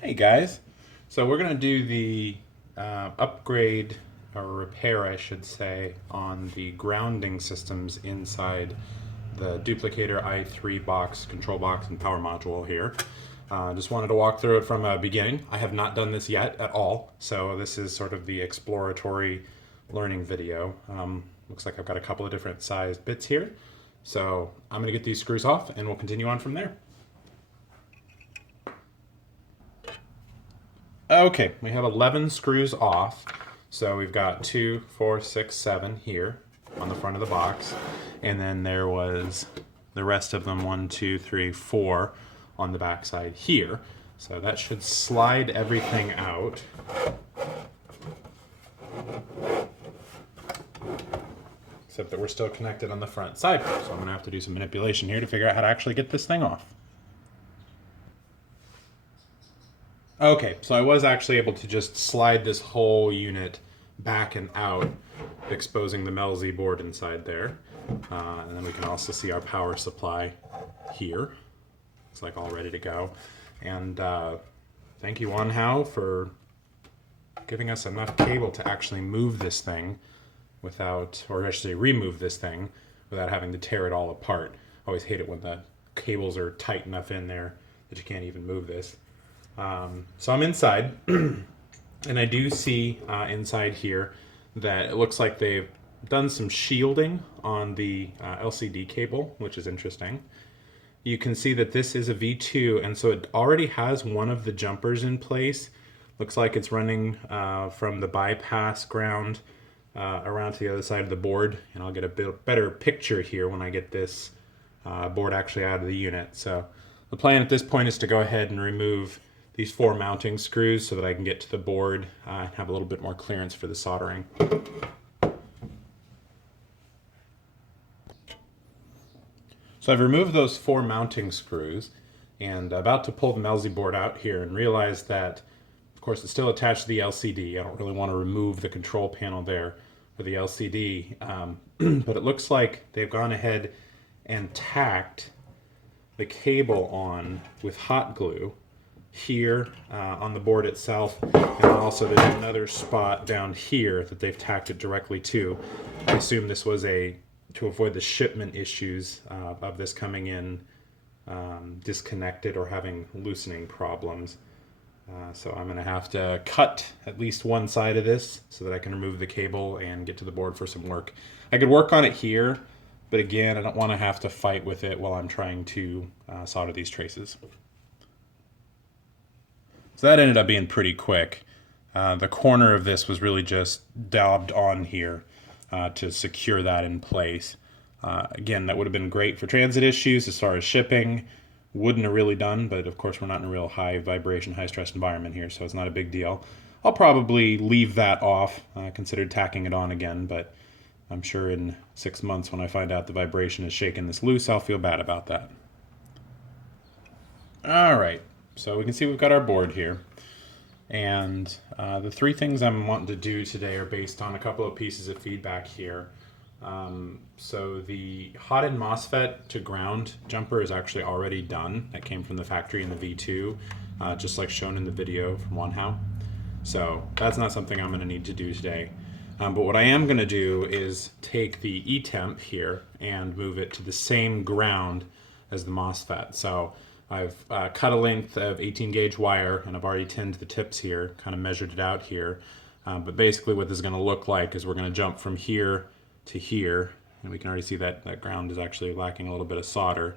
Hey guys, so we're going to do the upgrade or repair, I should say, on the grounding systems inside the Duplicator i3 box, control box, and power module here. Just wanted to walk through it from a beginning. I have not done this yet at all, so this is sort of the exploratory learning video. Looks like I've got a couple of different sized bits here. So I'm going to get these screws off and we'll continue on from there. Okay, we have 11 screws off. So we've got 2, 4, 6, 7 here on the front of the box. And then there was the rest of them, 1, 2, 3, 4 on the back side here. So that should slide everything out. Except that we're still connected on the front side. So I'm going to have to do some manipulation here to figure out how to actually get this thing off. Okay, so I was actually able to just slide this whole unit back and out, exposing the Melzi board inside there. And then we can also see our power supply here. It's like all ready to go. And thank you, Wanhao, for giving us enough cable to actually move this thing without, or I should say remove this thing without having to tear it all apart. I always hate it when the cables are tight enough in there that you can't even move this. So I'm inside, and I do see inside here that it looks like they've done some shielding on the LCD cable, which is interesting. You can see that this is a V2, and so it already has one of the jumpers in place. Looks like it's running from the bypass ground around to the other side of the board, and I'll get a bit better picture here when I get this board actually out of the unit. So the plan at this point is to go ahead and remove these 4 mounting screws so that I can get to the board and have a little bit more clearance for the soldering. So I've removed those 4 mounting screws and about to pull the Melzi board out here and realize that, of course, it's still attached to the LCD. I don't really want to remove the control panel there for the LCD, but it looks like they've gone ahead and tacked the cable on with hot glue here on the board itself, and also there's another spot down here that they've tacked it directly to. I assume this was to avoid the shipment issues of this coming in disconnected or having loosening problems. So I'm going to have to cut at least one side of this so that I can remove the cable and get to the board for some work. I could work on it here, but again, I don't want to have to fight with it while I'm trying to solder these traces. So that ended up being pretty quick. The corner of this was really just daubed on here to secure that in place. Again, that would have been great for transit issues as far as shipping. Wouldn't have really done, but of course we're not in a real high vibration, high stress environment here, so it's not a big deal. I'll probably leave that off, considered tacking it on again, but I'm sure in 6 months when I find out the vibration is shaking this loose, I'll feel bad about that. All right. So we can see we've got our board here, and the 3 things I'm wanting to do today are based on a couple of pieces of feedback here. So the hot-end MOSFET to ground jumper is actually already done. That came from the factory in the V2, just like shown in the video from Wanhao. So that's not something I'm going to need to do today. But what I am going to do is take the ETEMP here and move it to the same ground as the MOSFET. So I've cut a length of 18 gauge wire, and I've already tinned the tips here, kind of measured it out here. But basically what this is going to look like is we're going to jump from here to here, and we can already see that that ground is actually lacking a little bit of solder.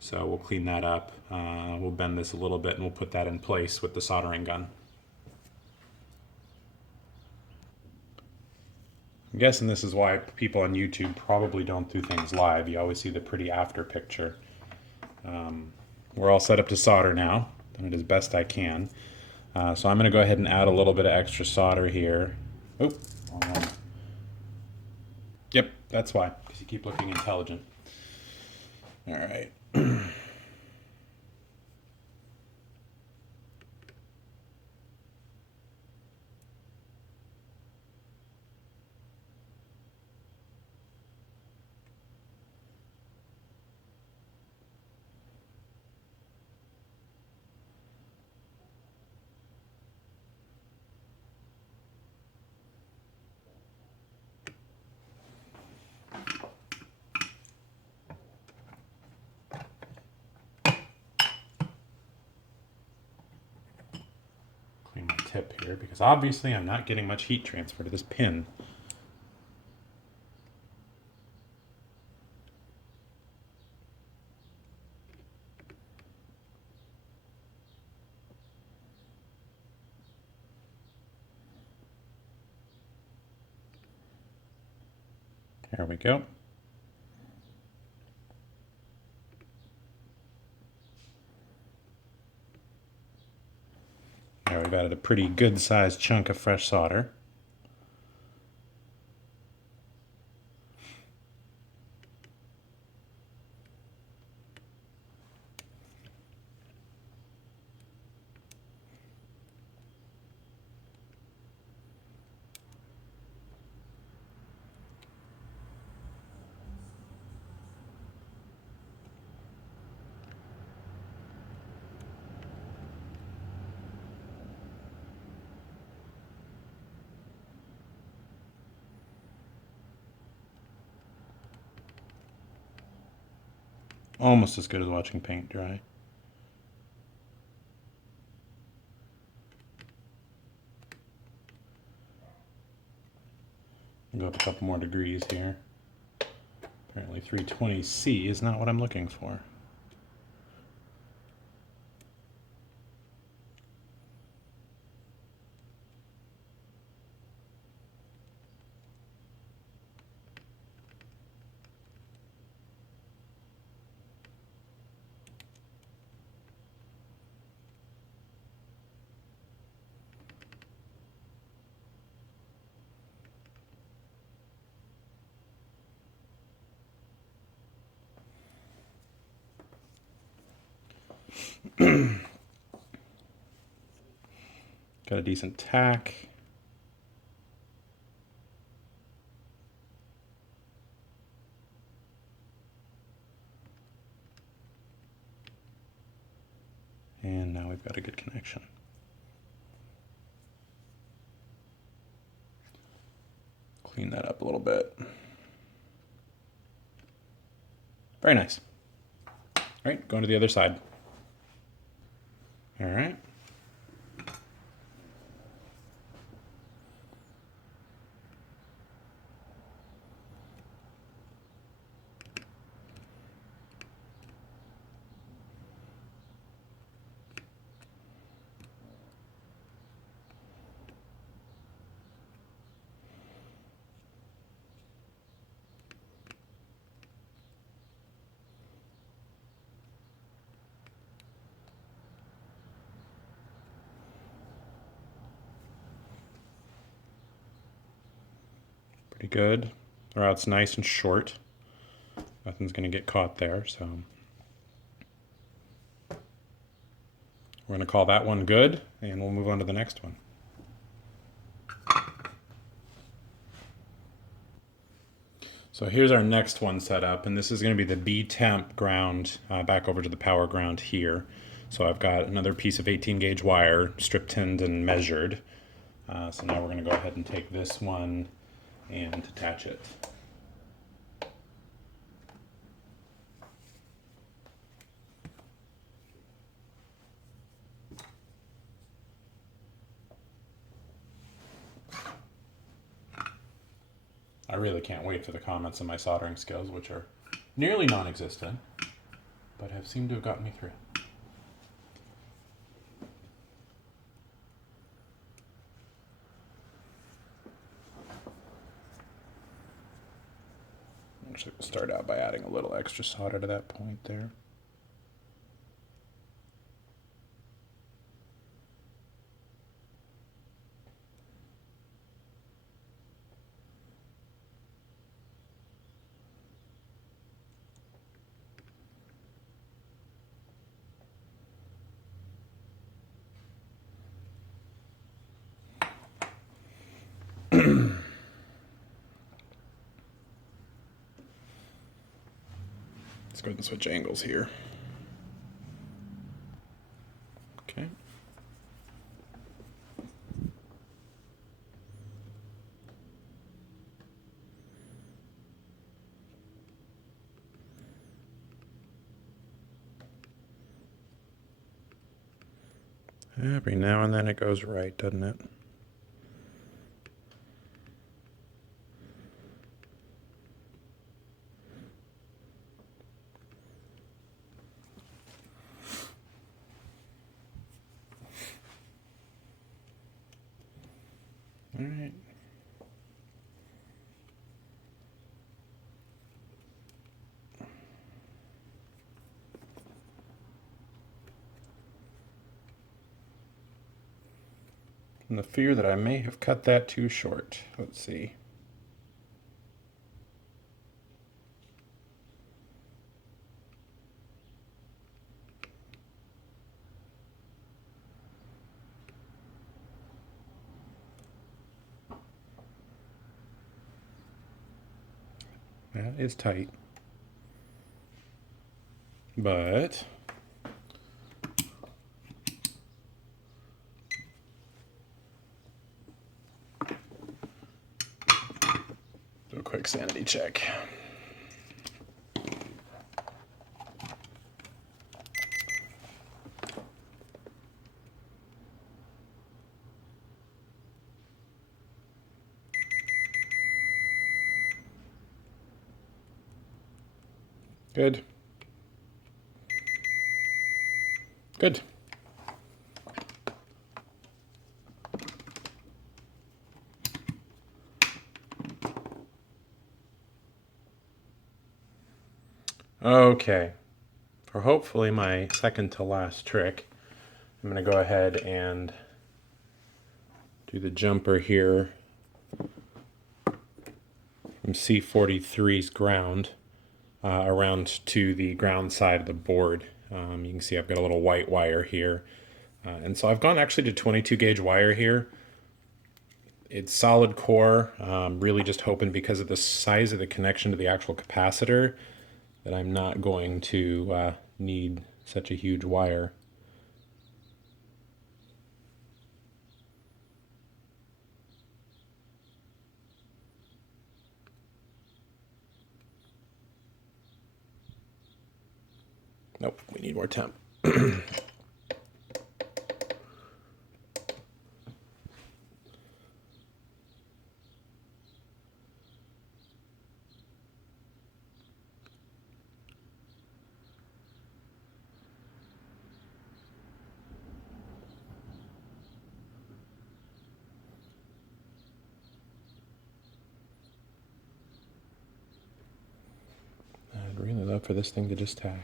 So we'll clean that up. We'll bend this a little bit, and we'll put that in place with the soldering gun. I'm guessing this is why people on YouTube probably don't do things live. You always see the pretty after picture. We're all set up to solder now. Done it as best I can. So I'm going to go ahead and add a little bit of extra solder here. Oh, yep, that's why, because you keep looking intelligent. All right. tip here, because obviously I'm not getting much heat transfer to this pin. There we go. Now we've added a pretty good sized chunk of fresh solder. Almost as good as watching paint dry. Go up a couple more degrees here. Apparently 320C is not what I'm looking for. Got a decent tack. And now we've got a good connection. Clean that up a little bit. Very nice. All right, going to the other side. All right. Pretty good. The route's nice and short. Nothing's going to get caught there, so we're going to call that one good, and we'll move on to the next one. So here's our next one set up, and this is going to be the B-temp ground back over to the power ground here. So I've got another piece of 18 gauge wire strip tinned and measured. So now we're going to go ahead and take this one and attach it. I really can't wait for the comments on my soldering skills, which are nearly non-existent, but have seemed to have gotten me through. Actually, we'll start out by adding a little extra solder to that point there. Let's go ahead and switch angles here. Okay. Every now and then it goes right, doesn't it? All right. And the fear that I may have cut that too short. Let's see. That is tight. But do a quick sanity check. Good. Good. Okay. For hopefully my second to last trick, I'm going to go ahead and do the jumper here from C43's ground around to the ground side of the board. You can see I've got a little white wire here. And so I've gone actually to 22 gauge wire here. It's solid core, really just hoping because of the size of the connection to the actual capacitor that I'm not going to need such a huge wire. Nope, we need more temp. I'd really love for this thing to just tag.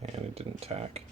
And it didn't tack.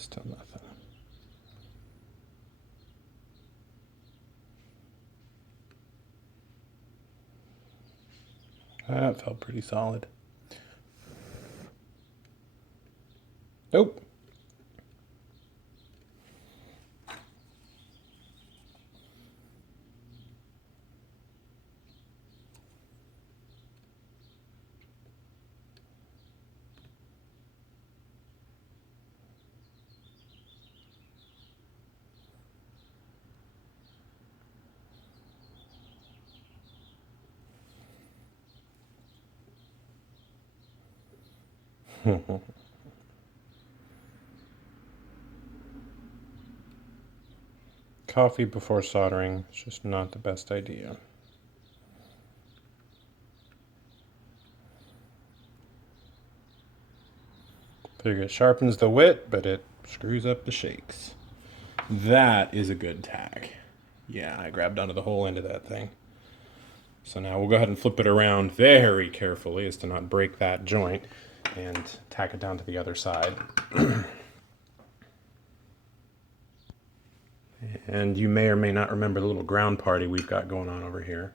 Still nothing. That felt pretty solid. Nope. Coffee before soldering is just not the best idea. Figure it sharpens the wit, but it screws up the shakes. That is a good tack. Yeah, I grabbed onto the whole end of that thing. So now we'll go ahead and flip it around very carefully as to not break that joint and tack it down to the other side. And you may or may not remember the little ground party we've got going on over here.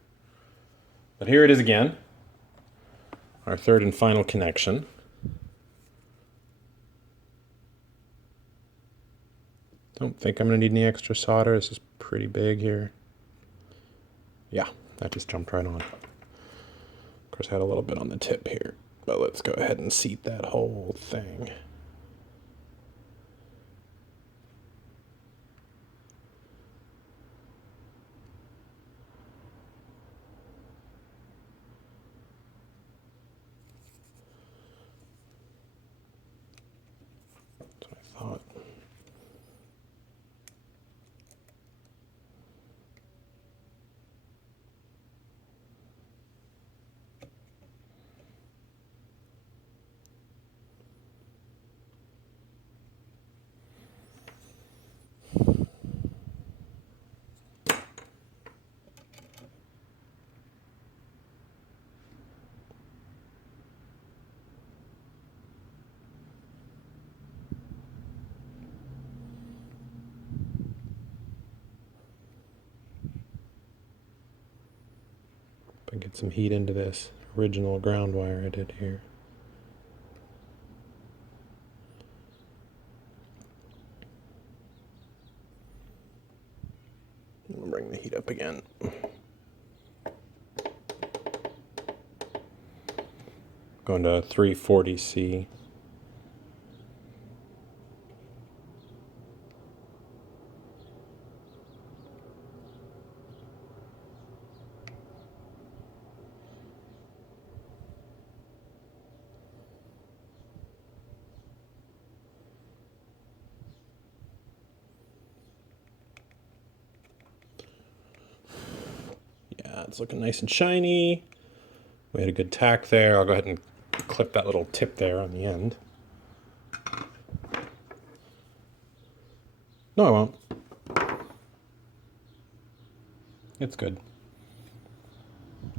But here it is again, our third and final connection. Don't think I'm going to need any extra solder. This is pretty big here. Yeah, that just jumped right on. Of course, I had a little bit on the tip here, but let's go ahead and seat that whole thing. That's what I thought. And get some heat into this original ground wire I did here. We'll bring the heat up again. Going to 340C. It's looking nice and shiny. We had a good tack there. I'll go ahead and clip that little tip there on the end. No, I won't. It's good.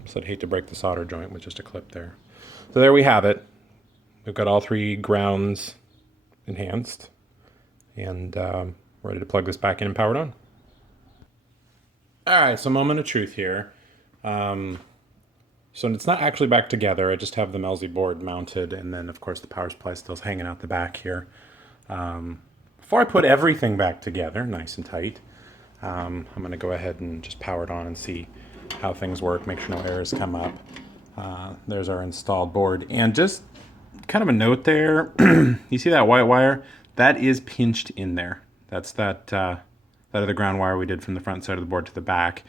So I'd hate to break the solder joint with just a clip there. So there we have it. We've got all three grounds enhanced, and we're ready to plug this back in and power it on. All right, so moment of truth here. So it's not actually back together. I just have the Melzi board mounted, and then of course the power supply still hanging out the back here. Before I put everything back together, nice and tight, I'm going to go ahead and just power it on and see how things work, make sure no errors come up. There's our installed board. And just kind of a note there, you see that white wire? That is pinched in there. That's that other ground wire we did from the front side of the board to the back.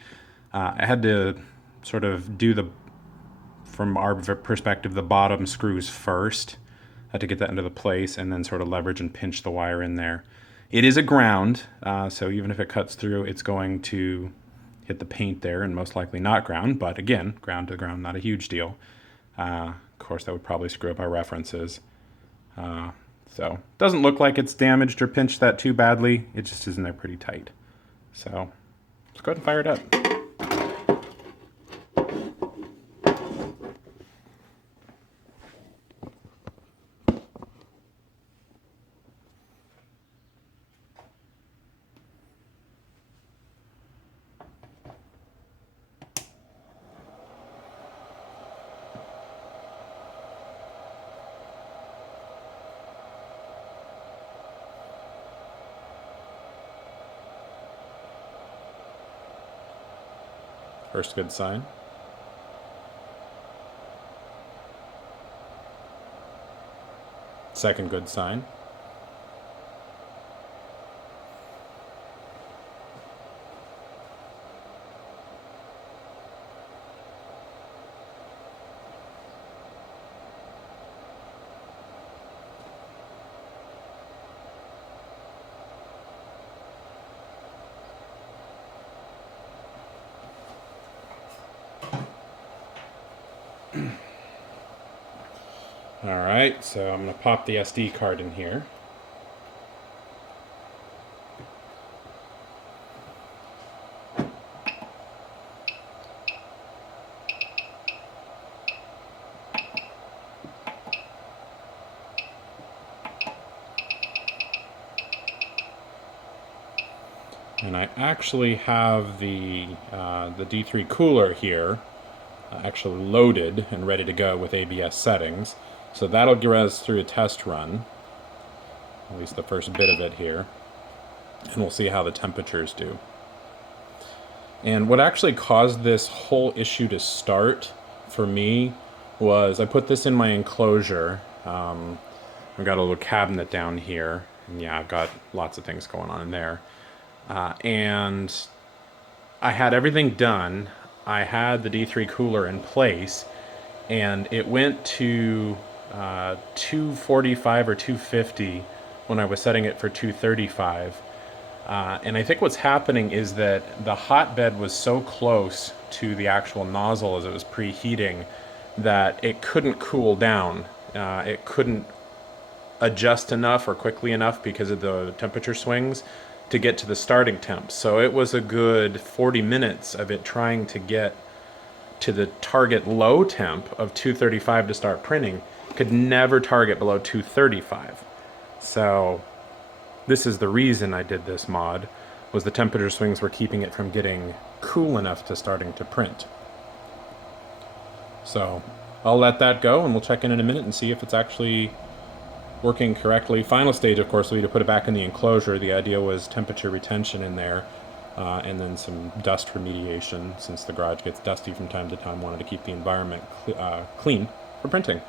I had to sort of do from our perspective, the bottom screws first. I had to get that into the place and then sort of leverage and pinch the wire in there. It is a ground, so even if it cuts through, it's going to hit the paint there and most likely not ground, but again, ground to ground, not a huge deal. Of course, that would probably screw up our references. So it doesn't look like it's damaged or pinched that too badly. It just is in there pretty tight. So let's go ahead and fire it up. First good sign. Second good sign. All right, so I'm going to pop the SD card in here. And I actually have the D3 cooler here actually loaded and ready to go with ABS settings. So that'll get us through a test run, at least the first bit of it here, and we'll see how the temperatures do. And what actually caused this whole issue to start for me was I put this in my enclosure. I've got a little cabinet down here, and yeah, I've got lots of things going on in there. And I had everything done. I had the D3 cooler in place, and it went to 245 or 250 when I was setting it for 235. And I think what's happening is that the hotbed was so close to the actual nozzle as it was preheating that it couldn't cool down. It couldn't adjust enough or quickly enough because of the temperature swings to get to the starting temp. So it was a good 40 minutes of it trying to get to the target low temp of 235 to start printing. Could never target below 235. So this is the reason I did this mod, was the temperature swings were keeping it from getting cool enough to starting to print. So I'll let that go, and we'll check in a minute and see if it's actually working correctly. Final stage, of course, will be to put it back in the enclosure. The idea was temperature retention in there, and then some dust remediation, since the garage gets dusty from time to time. Wanted to keep the environment clean for printing.